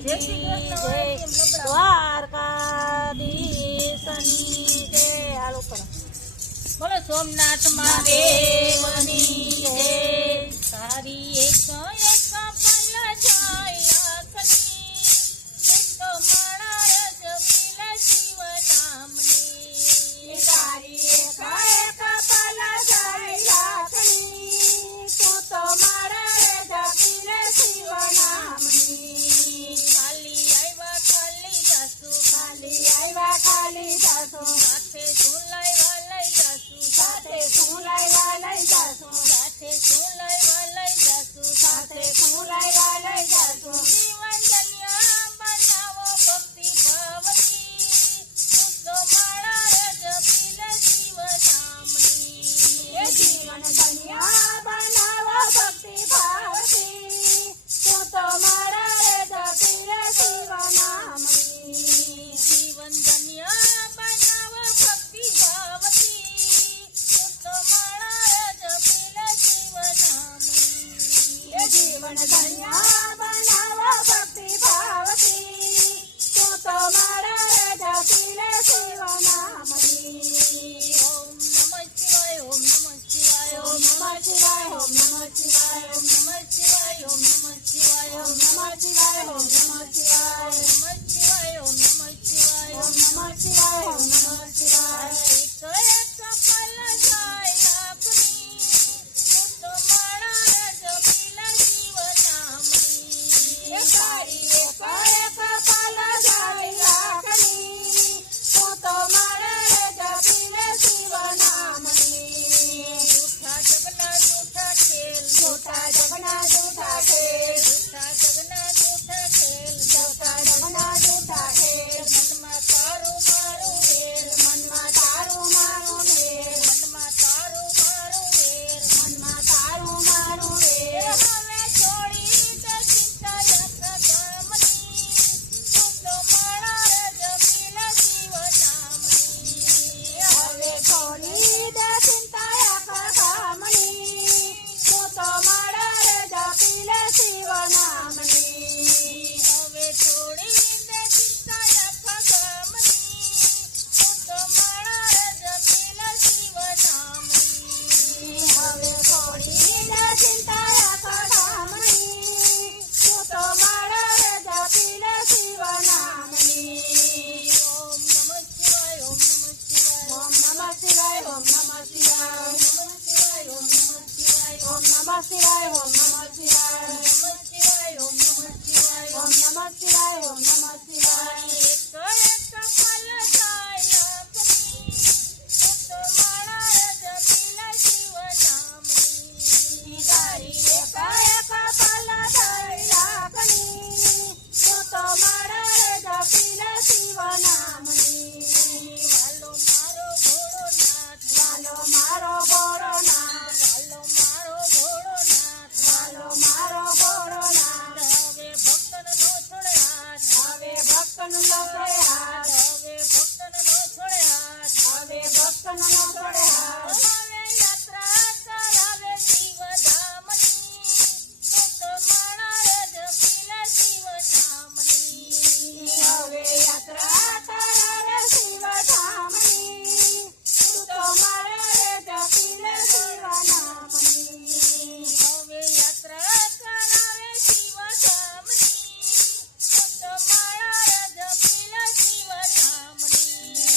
દ્વારકાધીશની જય. હાલો કરો. બોલો સોમનાથ મહાદેવની જય. તારી એક એક પલ જાય આંખની, એક માળા રજ પીલા શિવ નામની. તારી એક એક પલ જાય આંખની, તું તો માળા રજ પીલા શિવ નામની. ખાલી આવ્યા ખાલી જાસુ, ખાલી આવ્યા ખાલી જાસુ, સાથે શું લાવ્યા લઈ જાસુ, સાથે શું લાવ્યા લઈ જાસુ, સાથે શું લાવ્યા લઈ જાસુ, સાથે શું લાવ્યા લઈ જાસુ. જીવન ધન્ય બનાવો ભક્તિ ભાવથી, તું તો માળા રજ પીલે શિવ નામની. જીવન ધન્ય બનાવો ભક્તિ ભાવથી, તું તો માળા રજ પીલે શિવ નામની. જીવન ધન્ય બનાવો ભક્તિ ભાવથી, તું તો માળા રજ પીલે શિવ નામની. જીવન ધન્ય બનાવો ભક્તિ ભાવથી, તું તો માળા રજ પીલે શિવ નામની. ઓમ નમઃ શિવાય, ઓમ નમઃ શિવાય, ઓમ નમઃ શિવાય, ઓમ નમઃ શિવાય, ઓમ નમઃ શિવાય, ઓમ નમઃ શિવાય, ઓમ નમઃ શિવાય, ઓમ નમઃ શિવાય, ઓમ નમઃ શિવાય, ઓમ નમઃ શિવાય, ઓમ નમઃ શિવાય, ઓમ નમઃ શિવાય. એક પલ જાય આપની, તું તો માળા રજ પીલા શિવ નામની. તારી એક પલ જાય આપની, તું તો માળા રજ પીલા શિવ નામની. જૂઠા જગના જૂઠા ખેલ, જૂઠા જગના જૂઠા ખેલ, જૂઠા જગના જૂઠા ખેલ, જૂઠા જગના જૂઠા ખેલ. મનમાં તારું મારું વેર, મનમાં તારું મારું વેર, મનમાં તારું મારું વેર, મનમાં તારું મારું વેર. હવે છોડી દે ચિંતા યથ ગામની, તું તો માળા રજ પીલા શિવ નામની. હવે છોડી દે ચિંતા યથ ગામની, તું તો માળા રજ પીલા શિવ નામની. હવે છોડી દે ચિંતા યથ ગામની, તું તો માળા રજ પીલા શિવ નામની. હવે છોડી દે ચિંતા યથ ગામની, તું તો માળા રજ પીલા શિવ નામની. ઓમ નમઃ શિવાય, ઓમ નમઃ શિવાય, ઓમ નમઃ શિવાય, ઓમ નમઃ શિવાય, ઓમ નમઃ શિવાય, ઓમ નમઃ શિવાય, ઓમ નમઃ શિવાય, ઓમ નમઃ શિવાય, ઓમ નમઃ શિવાય, ઓમ નમઃ શિવાય, ઓમ નમઃ શિવાય, ઓમ નમઃ શિવાય. એક એક પલ જાય આપની, તું તો માળા રજ પીલા શિવ નામની. તારી એક એક પલ જાય આપની, તું તો માળા રજ પીલા શિવ નામની. વાલો મારો ભોળોનાથ, વાલો મારો ભોળોનાથ, વાલો મારો ભોળોનાથ, વાલો મારો ભોળોનાથ. હવે ભક્તનો છોડે હાથ, હવે ભક્તનો છોડે હાથ, હવે ભક્તનો છોડે હાથ, હવે ભક્તનો છોડે હાથ. હવે યાત્રા કરાવે શિવ ધામની, તું તો માળા રજ પીલા શિવ નામની. હવે યાત્રા કરાવે શિવ ધામની, તું તો માળા રજ પીલા શિવ નામની. હવે યાત્રા કરાવે શિવ ધામની, તું તો માળા રજ પીલા શિવ નામની.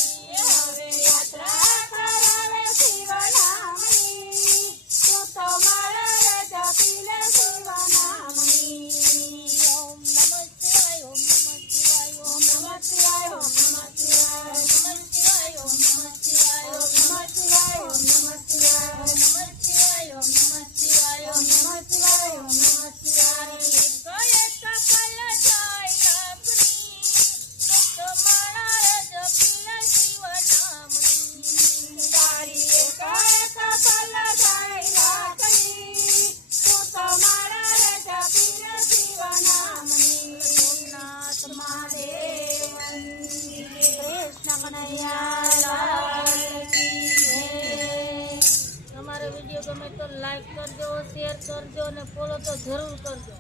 હવે યાત્રા કરાવે શિવ નામની, તું તો માળા રજ પીલા શિવ નામની. ઓમ નમઃ શિવાય, ઓમ નમઃ શિવાય, ઓમ નમઃ શિવાય, ઓમ નમઃ શિવાય, ઓમ નમઃ શિવાય, ઓમ નમઃ શિવાય, ઓમ નમઃ શિવાય, ઓમ નમઃ શિવાય, ઓમ નમઃ શિવાય, ઓમ નમઃ શિવાય, ઓમ નમઃ શિવાય, ઓમ નમઃ શિવાય. એક એક પલ જાય આપની, તું તો માળા રજ પીલા શિવ નામની. તારી એક એક પલ જાય આપની, તું તો માળા રજ પીલા શિવ નામની. સોમનાથ મહાદેવની જય. કૃષ્ણ કનૈયા લાલ કી જય. અમારો વિડીયો ગમે તો લાઈક કરજો, શેર કરજો અને ફોલો તો જરૂર કરજો.